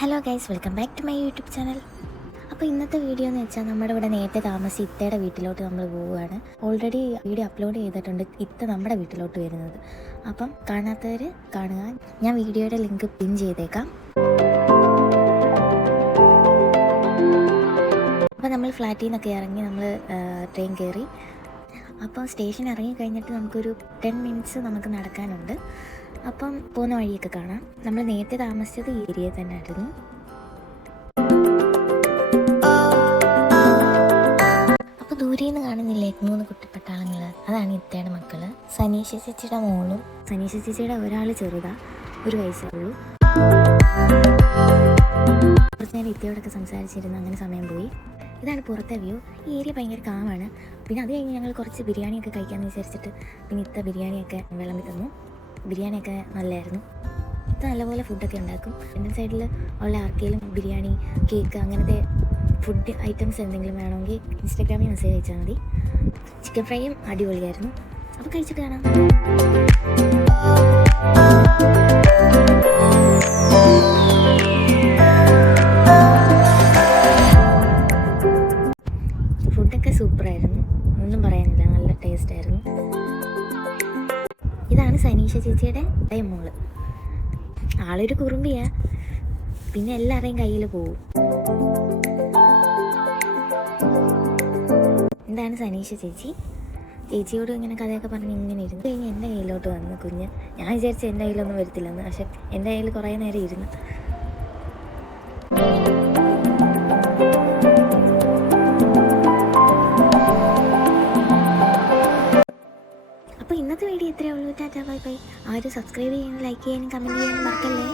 Hello guys, welcome back to my YouTube channel. അപ്പോൾ ഇന്നത്തെ video എന്ന് വെച്ചാൽ നമ്മുടെ ഇവിടെ നേരത്തെ താമസിച്ച് ഇത്തയുടെ വീട്ടിലോട്ട് നമ്മൾ പോവുകയാണ്. ഓൾറെഡി വീഡിയോ അപ്ലോഡ് ചെയ്തിട്ടുണ്ട് ഇത്ത നമ്മുടെ വീട്ടിലോട്ട് വരുന്നത്. അപ്പം കാണാത്തവർ കാണുക. ഞാൻ വീഡിയോയുടെ ലിങ്ക് പിൻ ചെയ്തേക്കാം. അപ്പോൾ നമ്മൾ ഫ്ലാറ്റിൽ നിന്നൊക്കെ ഇറങ്ങി നമ്മൾ ട്രെയിൻ കയറി. അപ്പോൾ സ്റ്റേഷൻ ഇറങ്ങി കഴിഞ്ഞിട്ട് നമുക്കൊരു 10 മിനിറ്റ്സ് നമുക്ക് നടക്കാനുണ്ട്. അപ്പം പോകുന്ന വഴിയൊക്കെ കാണാം. നമ്മൾ നേരത്തെ താമസിച്ചത് ഈ ഏരിയയിൽ തന്നെ ആയിരുന്നു. അപ്പോൾ ദൂരെ നിന്ന് കാണുന്നില്ലേ 3 കുട്ടിപ്പട്ടാളങ്ങൾ? അതാണ് ഇത്തയുടെ മക്കള്. സനീഷ ചേച്ചിയുടെ മോളും. സനീഷ ചേച്ചിയുടെ ഒരാൾ ചെറുതാ, 1 വയസ്സേ ഉള്ളൂ. കുറച്ച് നേരം ഇത്തയോടൊക്കെ സംസാരിച്ചിരുന്നു, അങ്ങനെ സമയം പോയി. ഇതാണ് പുറത്തെ വ്യൂ. ഈ ഏരിയ ഭയങ്കര കാമാണ്. പിന്നെ അത് കഴിഞ്ഞ് ഞങ്ങൾ കുറച്ച് ബിരിയാണിയൊക്കെ കഴിക്കാമെന്ന് വിചാരിച്ചിട്ട് പിന്നെ ഇത്ത ബിരിയാണിയൊക്കെ വിളമ്പി തന്നു. ബിരിയാണിയൊക്കെ നല്ലതായിരുന്നു. ഇത് നല്ലപോലെ ഫുഡൊക്കെ ഉണ്ടാക്കും. എൻ്റെ സൈഡിൽ ഉള്ള ആർക്കെങ്കിലും ബിരിയാണി, കേക്ക്, അങ്ങനത്തെ ഫുഡ് ഐറ്റംസ് എന്തെങ്കിലും വേണമെങ്കിൽ ഇൻസ്റ്റാഗ്രാമിൽ മെസ്സേജ് അയച്ചാൽ മതി. ചിക്കൻ ഫ്രൈയും അടിപൊളിയായിരുന്നു. അപ്പോൾ കഴിച്ചിട്ട് കാണാം. ഫുഡൊക്കെ സൂപ്പറായിരുന്നു, ഒന്നും പറയാനില്ല, നല്ല ടേസ്റ്റായിരുന്നു. ഇതാണ് സനീഷ ചേച്ചിയുടെ മോള്. ആളൊരു കുറുമ്പിയാ, പിന്നെ എല്ലാവരുടെയും കയ്യിൽ പോവും. ഇതാണ് സനീഷ ചേച്ചി. ചേച്ചിയോട് ഇങ്ങനെ കഥയൊക്കെ പറഞ്ഞ് ഇങ്ങനെ ഇരുന്ന് കഴിഞ്ഞ് എൻ്റെ കയ്യിലോട്ട് വന്നു കുഞ്ഞ്. ഞാൻ വിചാരിച്ചു എൻ്റെ കയ്യിലൊന്നും വരത്തില്ലെന്ന്, പക്ഷെ എൻ്റെ കയ്യിൽ കുറേ നേരം ഇരുന്നു. അപ്പോൾ ഇന്നത്തെ വീഡിയോ ഇത്രയേ ഉള്ളൂ. Tata, bye bye. ആരും സബ്സ്ക്രൈബ് ചെയ്യാനും ലൈക്ക് ചെയ്യാനും കമൻറ്റ് ചെയ്യാനും മറക്കല്ലേ.